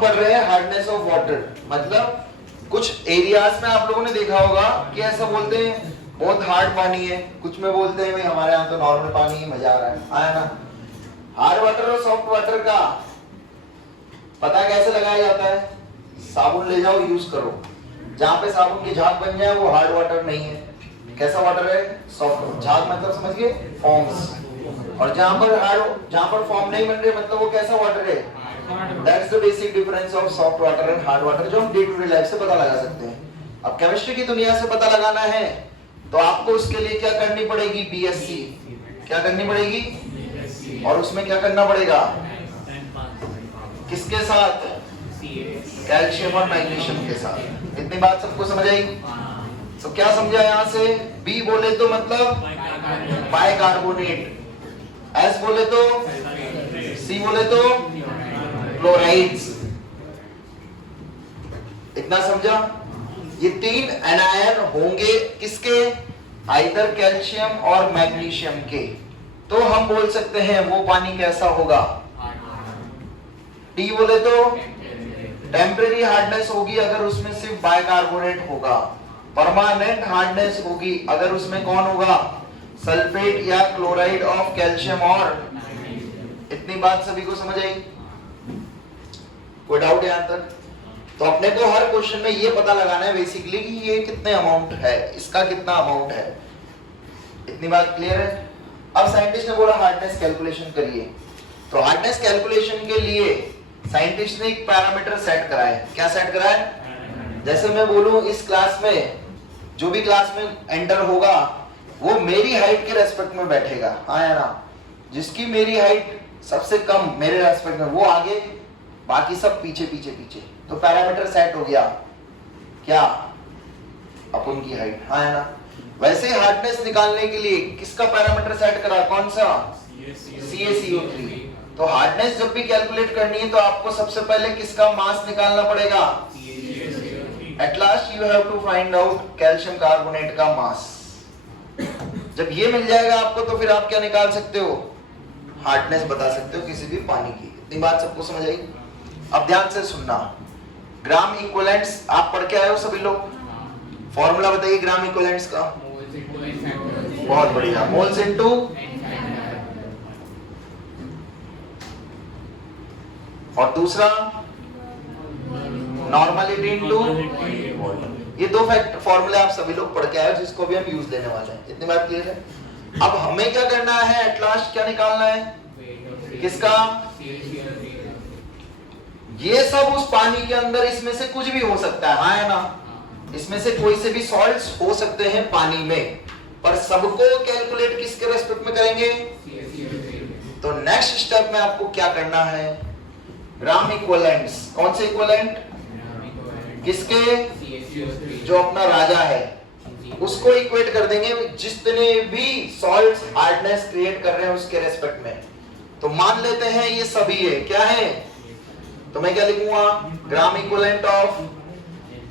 पढ़ रहे हैं हार्डनेस ऑफ वाटर, मतलब कुछ एरियाज में आप लोगों ने देखा होगा कि ऐसा बोलते हैं बहुत हार्ड पानी है, कुछ में बोलते हैं भाई हमारे यहाँ तो नॉर्मल पानी है, मजा आ रहा है, आया ना। हार्ड वाटर और सॉफ्ट वाटर का पता कैसे लगाया जाता है? साबुन ले जाओ, यूज करो। जहाँ पे साबुन की झाग बन जाए वो हार्ड वाटर नहीं है, कैसा वाटर है? सॉफ्ट। झाग मतलब समझ गए, फॉर्म्स। और जहाँ पर फॉर्म नहीं बन रहे मतलब वो कैसा वाटर है? That's the basic difference of soft water and hard water, जो हम डे टू डे लाइफ से पता लगा सकते हैं। अब केमिस्ट्री की दुनिया से पता लगाना है तो आपको उसके लिए क्या करनी पड़ेगी? बीएससी। क्या करनी पड़ेगी? और उसमें क्या करना पड़ेगा? किसके साथ? कैल्शियम और मैग्नीशियम के साथ। इतनी बात सबको समझ आई? तो क्या समझा यहां से? बी बोले तो मतलब बाइकार्बोनेट, एस बोले तो, सी बोले तो क्लोराइड्स। इतना समझा? ये तीन एनायन होंगे किसके? आइदर कैल्शियम और मैग्नीशियम के। तो हम बोल सकते हैं वो पानी कैसा होगा? डी बोले तो टेम्परेरी हार्डनेस होगी अगर उसमें सिर्फ बाइकार्बोनेट होगा, परमानेंट हार्डनेस होगी अगर उसमें कौन होगा? सल्फेट या क्लोराइड ऑफ कैल्शियम और। इतनी बात सभी को समझ आई? कोई डाउट यहां तक? तो अपने को हर क्वेश्चन में ये पता लगाना है बेसिकली कि ये कितने अमाउंट है, इसका कितना अमाउंट है। इतनी बात क्लियर है? अब साइंटिस्ट ने बोला हार्डनेस कैलकुलेशन करिए, तो हार्डनेस कैलकुलेशन के लिए साइंटिस्ट ने एक पैरामीटर सेट करा है। क्या सेट करा है? जैसे मैं बोलूं इस क्लास में जो भी क्लास में एंटर होगा वो मेरी हाइट के रेस्पेक्ट में बैठेगा, हाँ या ना। जिसकी मेरी हाइट सबसे कम मेरे रेस्पेक्ट में वो आगे, बाकी सब पीछे पीछे पीछे। तो पैरामीटर सेट हो गया क्या? अपन की हाइट, हाँ या ना। वैसे हार्डनेस निकालने के लिए किसका पैरामीटर सेट करा? कौन सा? CaCO3। तो हार्डनेस जब भी कैलकुलेट करनी है तो आपको सबसे पहले किसका मास निकालना पड़ेगा? At last you have to find out calcium carbonate का मास। जब ये मिल जाएगा आपको तो फिर आप क्या निकाल सकते हो? हार्डनेस बता सकते हो किसी भी पानी की। इतनी बात सबको समझ आई? अब ध्यान से सुनना, ग्राम इक्विवेलेंट्स आप पढ़ के आए हो सभी लोग? फॉर्मूला बताइए ग्राम इक्विवेलेंट्स का। बहुत बढ़िया, मोल्स इनटू, और दूसरा नॉर्मलिटी इनटू। ये दो फैक्ट फॉर्मूले आप सभी लोग पढ़ के आए हो जिसको भी हम यूज लेने वाले हैं। इतनी बात क्लियर है? अब हमें क्या करना है? एट लास्ट क्या निकालना है? किसका? ये सब उस पानी के अंदर, इसमें से कुछ भी हो सकता है, हाँ या ना। इसमें से कोई से भी सॉल्ट्स हो सकते हैं पानी में, पर सबको कैलकुलेट किसके रेस्पेक्ट में करेंगे? तो नेक्स्ट स्टेप में आपको क्या करना है? ग्राम इक्विवेलेंट्स। कौन से इक्विवेलेंट? किसके? जो अपना राजा है उसको इक्वेट कर देंगे जितने भी सॉल्ट्स हार्डनेस क्रिएट कर रहे हैं उसके रेस्पेक्ट में। तो मान लेते हैं ये सभी है, क्या है? तो मैं क्या लिखूंगा? Gram equivalent of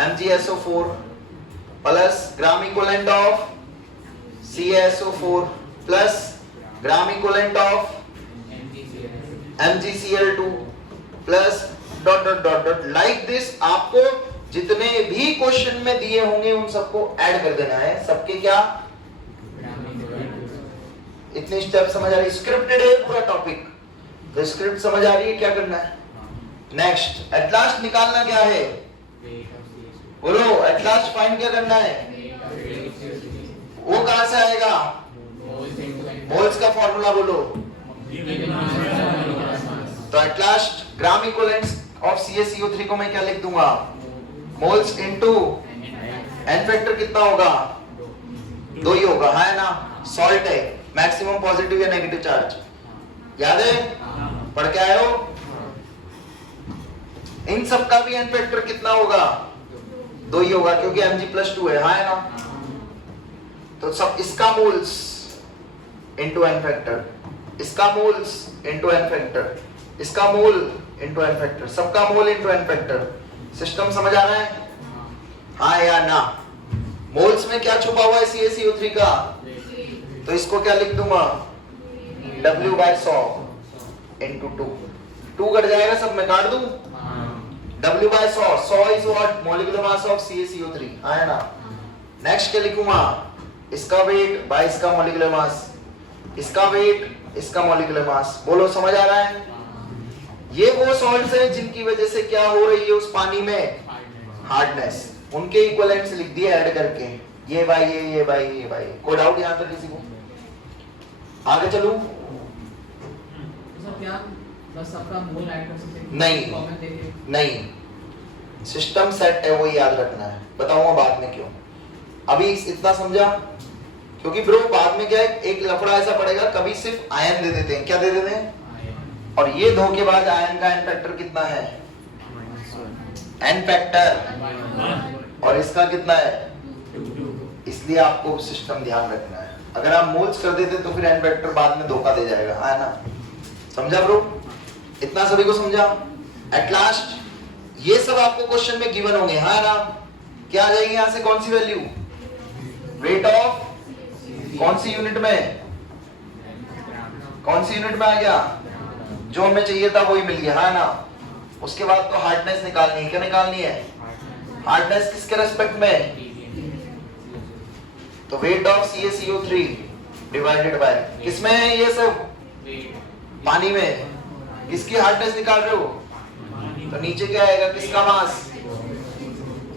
MgSO4 plus gram equivalent of CaSO4 plus gram equivalent of MgCl2 plus dot dot dot dot like this. आपको जितने भी क्वेश्चन में दिए होंगे उन सबको ऐड कर देना है। सबके क्या? इतनी स्टेप समझ आ रही? स्क्रिप्टेड है पूरा टॉपिक, तो स्क्रिप्ट समझ आ रही है? क्या करना है नेक्स्ट? एट लास्ट निकालना क्या है? बोलो, एट लास्ट फाइंड क्या करना है? वो कहां से आएगा? मोल्स का फॉर्मूला बोलो। तो at last gram equivalents of CaCO3 को मैं क्या लिख दूंगा? मोल्स इनटू एन फैक्टर कितना होगा? 2 ही होगा, हाँ ना। सॉल्ट है, मैक्सिमम पॉजिटिव या नेगेटिव चार्ज, याद है? पढ़ के आए हो? इन सब का भी एन फैक्टर कितना होगा? 2 ही होगा क्योंकि Mg+2 है, हाँ ना। तो सब इसका मोल्स इनटू एन फैक्टर, इसका मोल्स इनटू एन फैक्टर, इसका मोल इनटू एन फैक्टर, सबका मोल इनटू एन फैक्टर। सिस्टम समझ आ रहा है? हाँ या ना? मोल्स में क्या छुपा हुआ है CaCO3 का? तो इसको क्या लिख दूंगा? W/100 into 2। 2 कट जाएगा, सब मैं काट दूं। W by 100, 100 is what? Molecular mass of CaCO3, हाँ है ना? नेक्स्ट क्या लिखूंगा? इसका वेट बाय इसका मोलिकुलर मास, इसका वेट इसका मोलिकुलर मास। बोलो समझ आ रहा है? ये वो सॉल्ट्स हैं जिनकी वजह से क्या हो रही है उस पानी में? हार्डनेस। उनके इक्विवेलेंट्स लिख दिए ऐड करके, ये बाय ये बाय ये बाय। कोई डाउट यहां तक किसी को? आगे चलूं? क्या बस आपका मोल ऐड कर सकते हैं? नहीं नहीं, सिस्टम सेट है वो याद रखना है। बताऊंगा बाद में क्यों। अभी इतना समझा? क्योंकि ब्रो बाद में क्या है, एक लफड़ा ऐसा पड़ेगा, कभी सिर्फ आयन दे देते हैं। क्या दे देते हैं? और ये धोखेबाज आयन का एन फैक्टर कितना है? N factor. और इसका कितना है? इसलिए आपको सिस्टम ध्यान रखना है। अगर आप मोल्स कर देते तो फिर एन फैक्टर बाद में धोखा दे जाएगा, है ना? समझा ब्रो? इतना सभी को समझा? एट लास्ट ये सब आपको क्वेश्चन में गिवन होंगे, हाँ ना? क्या आ जाएगी यहां से? कौन सी वैल्यू? वेट ऑफ कौन सी यूनिट में? कौन सी यूनिट में आ गया? जो हमें चाहिए था वही मिल गया, है ना? उसके बाद तो हार्डनेस निकालनी है। क्या निकालनी है? हार्डनेस किसके रेस्पेक्ट में? तो weight of CaCO3 divided by किसमें है ये सब? पानी में। किसकी हार्डनेस निकाल रहे हो? तो नीचे क्या आएगा? किसका मास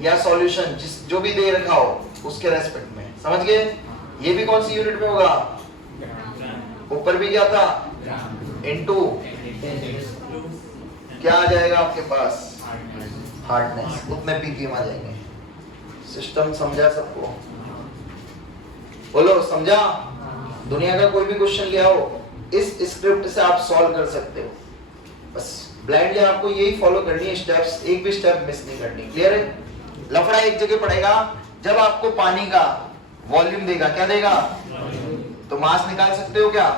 या सॉल्यूशन जो भी दे रखा हो उसके रेस्पेक्ट में। समझ गए? ये भी कौन सी यूनिट में होगा? ऊपर भी क्या था? इनटू क्या आ जाएगा आपके पास? हार्डनेस। उतने पीपीएम आ जाएंगे। सिस्टम समझा सबको? बोलो समझा? दुनिया का कोई भी क्वेश्चन ले आओ, इस स्क्रिप्ट से आप सॉल्व कर सकते हो। बस ब्लाइंडली आपको यही फॉलो करनी है स्टेप्स, एक भी स्टेप मिस नहीं करनी। क्लियर है? लफड़ा एक जगह पड़ेगा जब आपको पानी का वॉल्यूम देगा। क्या देगा? तो मास निकाल सकते हो क्या?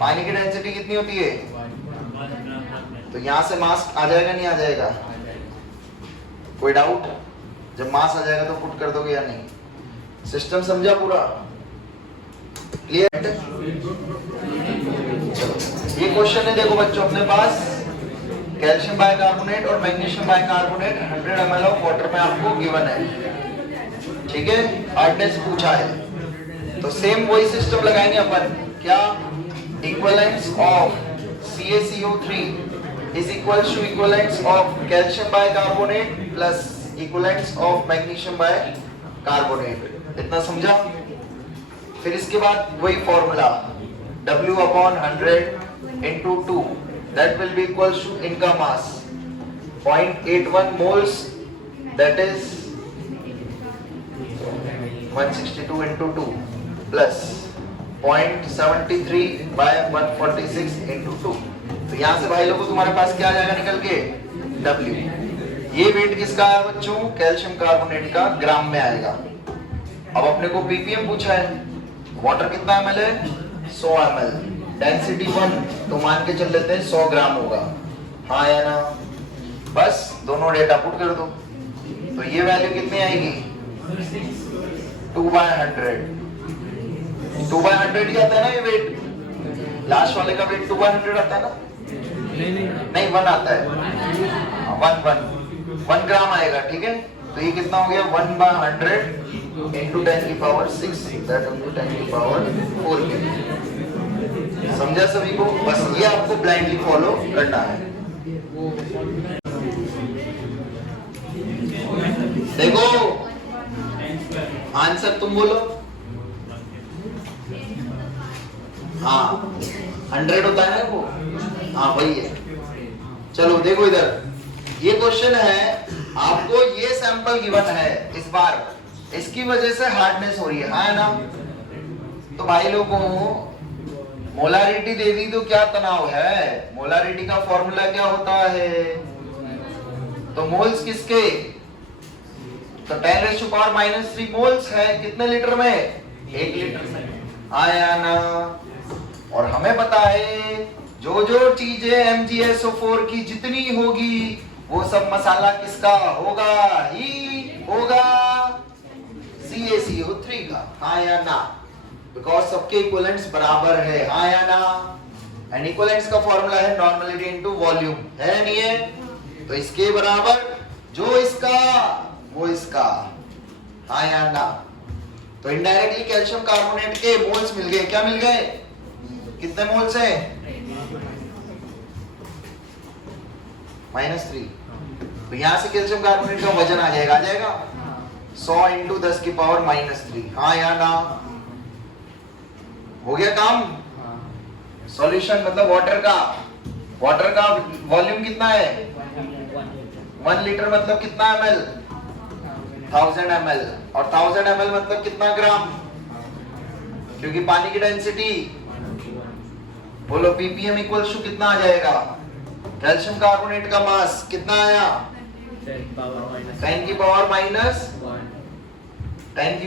पानी की डेंसिटी कितनी होती है? तो यहां से मास आ जाएगा नहीं आ जाएगा? कोई डाउट? जब मास आ जाएगा तो पुट कर दोगे या नहीं? सिस्टम समझा पूरा? क्लियर? ये क्वेश्चन है, देखो बच्चों अपने पास कैल्शियम बाइकार्बोनेट और magnesium bicarbonate 100 ml of water में आपको गिवन है। ठीक है? हार्डनेस पूछा है तो सेम वही सिस्टम लगाएंगे अपन। क्या? Equivalents of CaCO3 is equals to equivalents of calcium bicarbonate plus equivalents of magnesium bicarbonate। इतना समझा? फिर इसके बाद वही formula W/100 into 2 that will be equals to इनका मास 0.81 moles, that is 162 into 2 plus 0.73 by 146 into 2। तो यहाँ से भाई लोगों तुम्हारे पास क्या आ जाएगा निकल के? W। ये वेट किसका है बच्चों? कैल्शियम कार्बोनेट का ग्राम में आएगा। अब अपने को पीपीएम पूछा है। वाटर कितना ml है? 100 ml। डेंसिटी 1 तो मान के चल लेते हैं 100 ग्राम होगा, हाँ या ना? बस दोनों डेटा पुट कर दो तो ये वैल्यू कितनी आएगी? 2/100। 2/100 ही आता है ना ये वेट? लास्ट वाले का वेट 2/100 आता है ना? नहीं 1 आता है। 1 ग्राम आएगा। ठीक है? तो ये कितना हो गया? 1/100 into 10 की पावर 6 that into 10 की पावर 4। समझा सभी को? बस ये आपको ब्लाइंडली फॉलो करना है। देखो आंसर तुम बोलो। हाँ 100 होता है ना वो? हाँ वही है। चलो देखो इधर, ये क्वेश्चन है, आपको ये सैंपल गिवन है इस बार, इसकी वजह से हार्डनेस हो रही है, हाँ ना? तो भाई लोगों मोलारिटी दे दी तो क्या तनाव है? मोलारिटी का फॉर्मूला क्या होता है? तो मोल्स किसके? तो 10⁻³ मोल्स है कितने लीटर में? 1 लीटर में, आया ना? और हमें पता है जो जो चीजें MgSO4 की जितनी होगी वो सब मसाला किसका होगा? ही होगा CaCO3 का, हाँ या ना? बिकॉज सबके इक्विवेलेंट्स बराबर है, हाँ या ना? एंड इक्विवेलेंट्स का फॉर्मूला है नॉर्मलिटी इनटू वॉल्यूम, है नहीं है? तो इसके बराबर जो इसका वो इसका, हाँ या ना। तो इनडायरेक्टली कैल्शियम कार्बोनेट के मोल्स मिल गए, क्या मिल गए, कितने मोल्स है, -3। तो यहां से कैल्शियम कार्बोनेट का वजन आ जाएगा 100 × 10 की पावर -3, हाँ या ना। हो गया काम। सॉल्यूशन मतलब वाटर का वॉल्यूम कितना है, 1 लीटर मतलब कितना ml, 1000 ml, और 1000 ml मतलब कितना ग्राम, क्योंकि पानी की डेंसिटी, बोलो ppm इक्वल्स टू कितना आ जाएगा, कैल्शियम कार्बोनेट का मास कितना आया, 10 की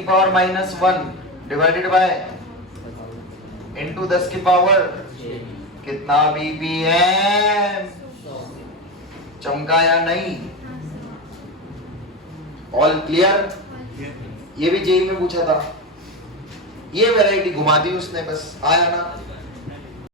power minus 1 divided by into 10 की पावर कितना ppm, चमका या नहीं, ऑल क्लियर। ये भी जेई में पूछा था, ये वैरायटी घुमा दी उसने, बस आया ना।